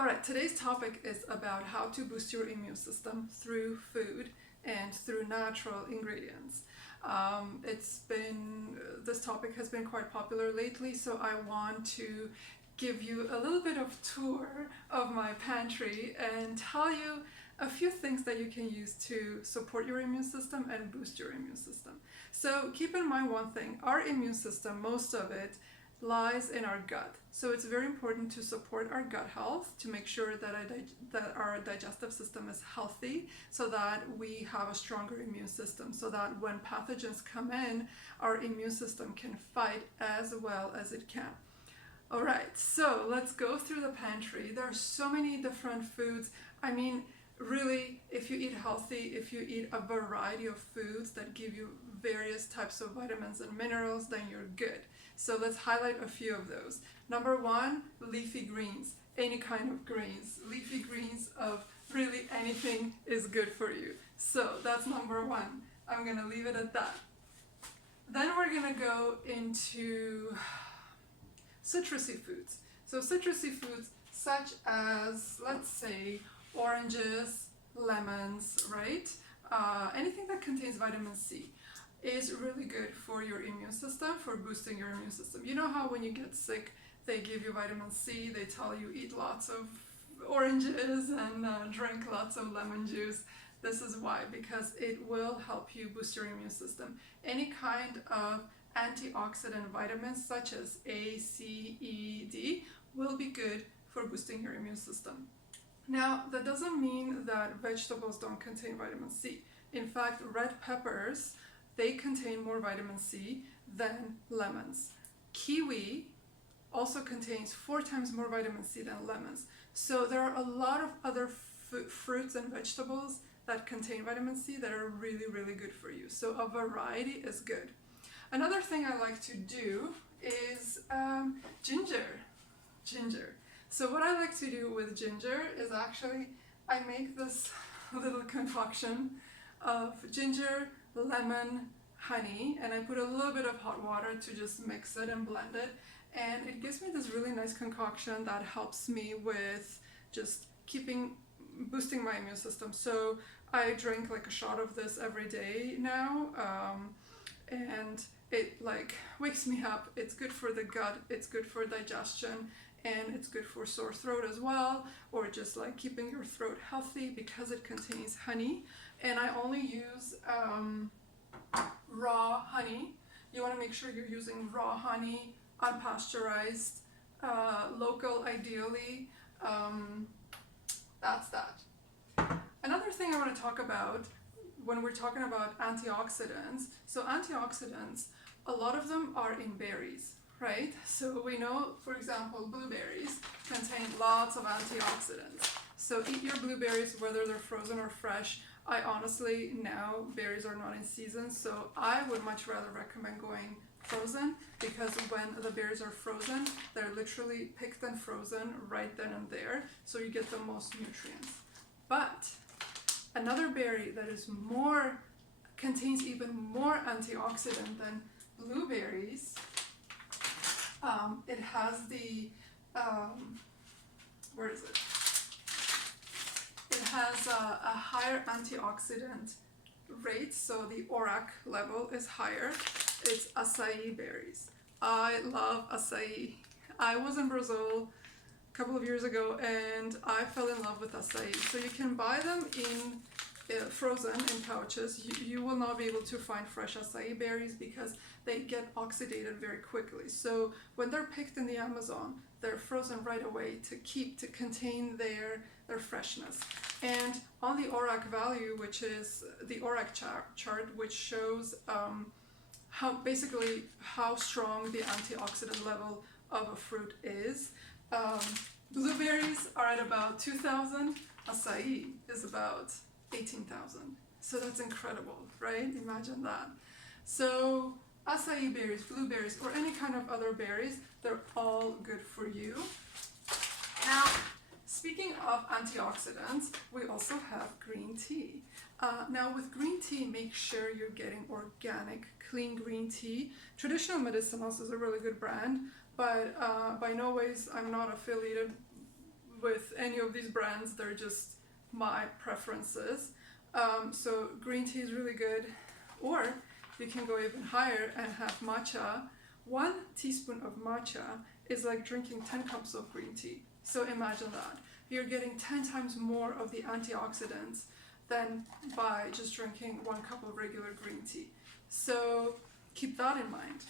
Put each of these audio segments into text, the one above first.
All right, today's topic is about how to boost your immune system through food and through natural ingredients. This topic has been quite popular lately, so I want to give you a little bit of tour of my pantry and tell you a few things that you can use to support your immune system and boost your immune system. So keep in mind one thing, our immune system, most of it lies in our gut. So it's very important to support our gut health, to make sure that our digestive system is healthy, so that we have a stronger immune system, so that when pathogens come in, our immune system can fight as well as it can. All right, so let's go through the pantry. There are so many different foods. I mean, really, if you eat healthy, if you eat a variety of foods that give you various types of vitamins and minerals, then you're good. So let's highlight a few of those. Number one, leafy greens. Any kind of greens. Leafy greens of really anything is good for you. So that's number one. I'm gonna leave it at that. Then we're gonna go into citrusy foods. So citrusy foods such as, let's say, oranges, lemons, right? Anything that contains vitamin C is really good for your immune system, for boosting your immune system. You know how when you get sick, they give you vitamin C, they tell you eat lots of oranges and drink lots of lemon juice. This is why, because it will help you boost your immune system. Any kind of antioxidant vitamins such as A, C, E, D will be good for boosting your immune system. Now, that doesn't mean that vegetables don't contain vitamin C. In fact, red peppers, they contain more vitamin C than lemons. Kiwi also contains 4 times more vitamin C than lemons. So there are a lot of other fruits and vegetables that contain vitamin C that are really, really good for you. So a variety is good. Another thing I like to do is ginger. So what I like to do with ginger is actually I make this little concoction of ginger, lemon, honey, and I put a little bit of hot water to just mix it and blend it, and it gives me this really nice concoction that helps me with just boosting my immune system. So I drink like a shot of this every day now, and it like wakes me up. It's good for the gut, it's good for digestion, and it's good for sore throat as well, or just like keeping your throat healthy because it contains honey. And I only use raw honey. You want to make sure you're using raw honey, unpasteurized, local ideally. That's that. Another thing I want to talk about when we're talking about antioxidants, so antioxidants, a lot of them are in berries, right? So we know, for example, blueberries contain lots of antioxidants. So eat your blueberries whether they're frozen or fresh. I honestly, now berries are not in season, so I would much rather recommend going frozen, because when the berries are frozen, they're literally picked and frozen right then and there, so you get the most nutrients. But another berry that contains even more antioxidant than blueberries, it has the, where is it? It has a higher antioxidant rate, so the ORAC level is higher. It's acai berries. I love acai. I was in Brazil a couple of years ago and I fell in love with acai. So you can buy them in frozen in pouches. You will not be able to find fresh acai berries because they get oxidated very quickly. So when they're picked in the Amazon, they're frozen right away to contain their freshness. And on the ORAC value, which is the ORAC chart, which shows how strong the antioxidant level of a fruit is, blueberries are at about 2,000, acai is about 18,000. So that's incredible, right? Imagine that. So acai berries, blueberries, or any kind of other berries, they're all good for you. Now, speaking of antioxidants, we also have green tea. Now with green tea, make sure you're getting organic, clean green tea. Traditional Medicinals is a really good brand, but by no ways I'm not affiliated with any of these brands. They're just my preferences. So green tea is really good, or you can go even higher and have matcha. 1 teaspoon of matcha is like drinking 10 cups of green tea. So imagine that. You're getting 10 times more of the antioxidants than by just drinking 1 cup of regular green tea. So keep that in mind.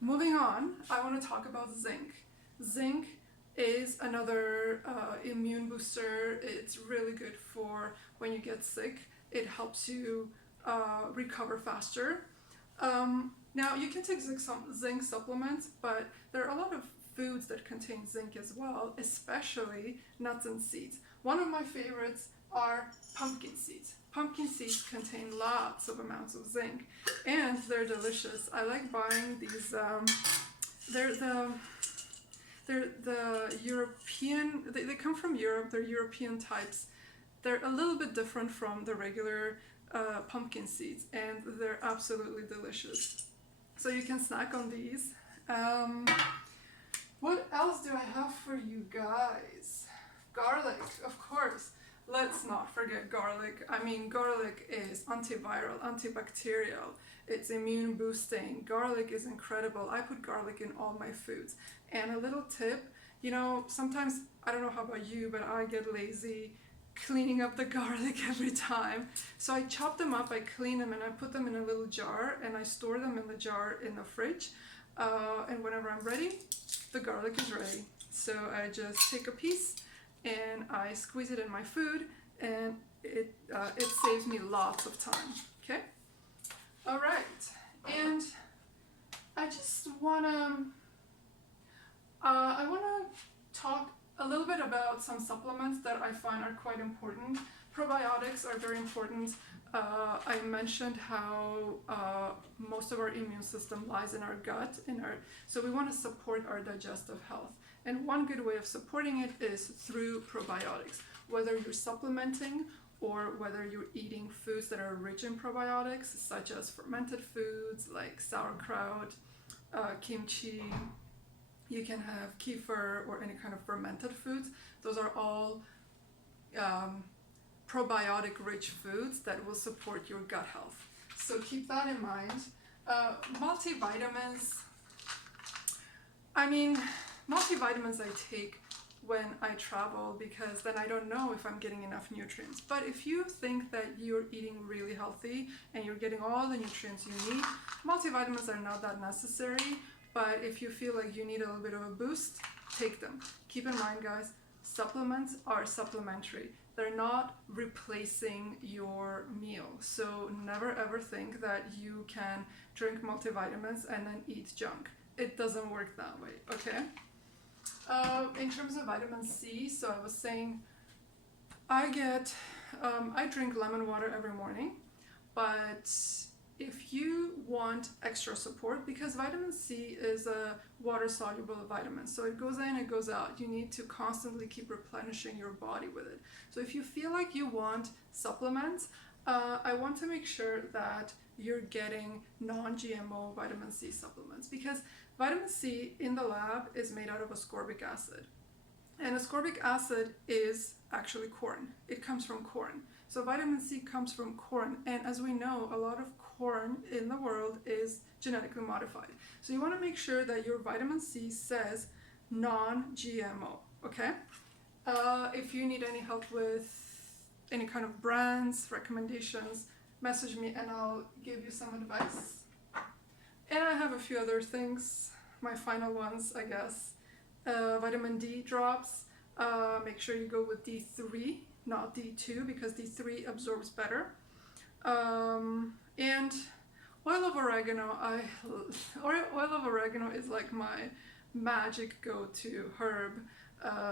Moving on, I want to talk about zinc. Zinc is another immune booster. It's really good for when you get sick. It helps you recover faster. Now you can take some zinc supplements, but there are a lot of foods that contain zinc as well, especially nuts and seeds. One of my favorites are pumpkin seeds. Pumpkin seeds contain lots of amounts of zinc, and they're delicious. I like buying these. They're the European. They come from Europe. They're European types. They're a little bit different from the regular pumpkin seeds, and they're absolutely delicious. So you can snack on these. What else do I have for you guys? Garlic, of course. Let's not forget garlic. I mean, garlic is antiviral, antibacterial. It's immune boosting. Garlic is incredible. I put garlic in all my foods. And a little tip, sometimes, I don't know how about you, but I get lazy cleaning up the garlic every time. So I chop them up, I clean them, and I put them in a little jar, and I store them in the jar in the fridge. And whenever I'm ready, the garlic is ready. So I just take a piece and I squeeze it in my food, and it saves me lots of time. Okay? All right. And I just wanna talk a little bit about some supplements that I find are quite important. Probiotics are very important. I mentioned how most of our immune system lies in our gut, so we want to support our digestive health. And one good way of supporting it is through probiotics. Whether you're supplementing or whether you're eating foods that are rich in probiotics, such as fermented foods like sauerkraut, kimchi. You can have kefir or any kind of fermented foods. Those are all probiotic-rich foods that will support your gut health. So keep that in mind. Multivitamins. Multivitamins I take when I travel because then I don't know if I'm getting enough nutrients. But if you think that you're eating really healthy and you're getting all the nutrients you need, multivitamins are not that necessary. But if you feel like you need a little bit of a boost, take them. Keep in mind, guys, supplements are supplementary. They're not replacing your meal. So never ever think that you can drink multivitamins and then eat junk. It doesn't work that way, okay? In terms of vitamin C, so I was saying, I drink lemon water every morning, but if you want extra support, because vitamin C is a water-soluble vitamin, so it goes in, it goes out. You need to constantly keep replenishing your body with it. So if you feel like you want supplements, I want to make sure that you're getting non-GMO vitamin C supplements, because vitamin C in the lab is made out of ascorbic acid. And ascorbic acid is actually corn. It comes from corn. So vitamin C comes from corn, and as we know, a lot of corn in the world is genetically modified. So you want to make sure that your vitamin C says non-GMO, okay? If you need any help with any kind of brands, recommendations, message me and I'll give you some advice. And I have a few other things, my final ones, I guess. Vitamin D drops, make sure you go with D3, not D2, because D3 absorbs better. And oil of oregano. Oil of oregano is like my magic go-to herb.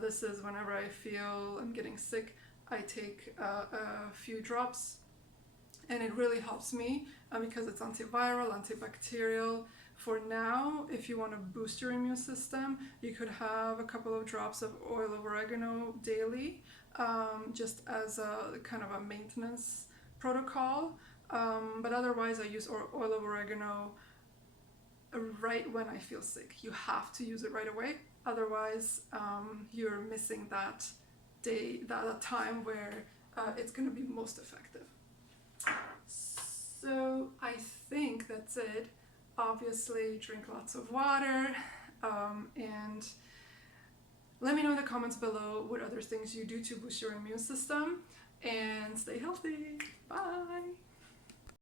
This is whenever I feel I'm getting sick, I take a few drops, and it really helps me because it's antiviral, antibacterial. For now, if you want to boost your immune system, you could have a couple of drops of oil of oregano daily, just as a kind of a maintenance protocol. But otherwise, I use oil of oregano right when I feel sick. You have to use it right away. Otherwise, you're missing that day, that time where it's going to be most effective. So I think that's it. Obviously, drink lots of water, and let me know in the comments below what other things you do to boost your immune system, and stay healthy. Bye!